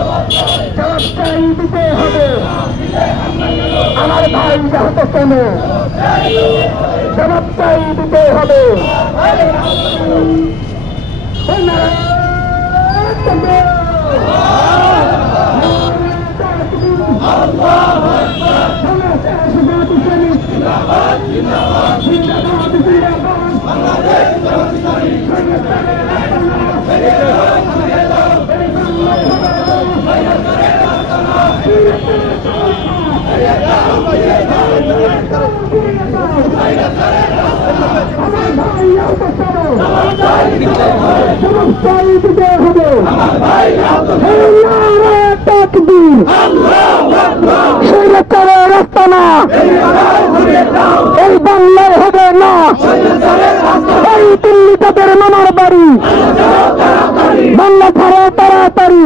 জবাবদারি দিতে হবে। আমার ভাই আহত কেন? জবাবদারি দিতে হবে। রাস্তা না এই বাংলায় হবে না, এই দিল্লি তাদের মামার বাড়ি, বাংলা ছাড়া তাড়াতাড়ি।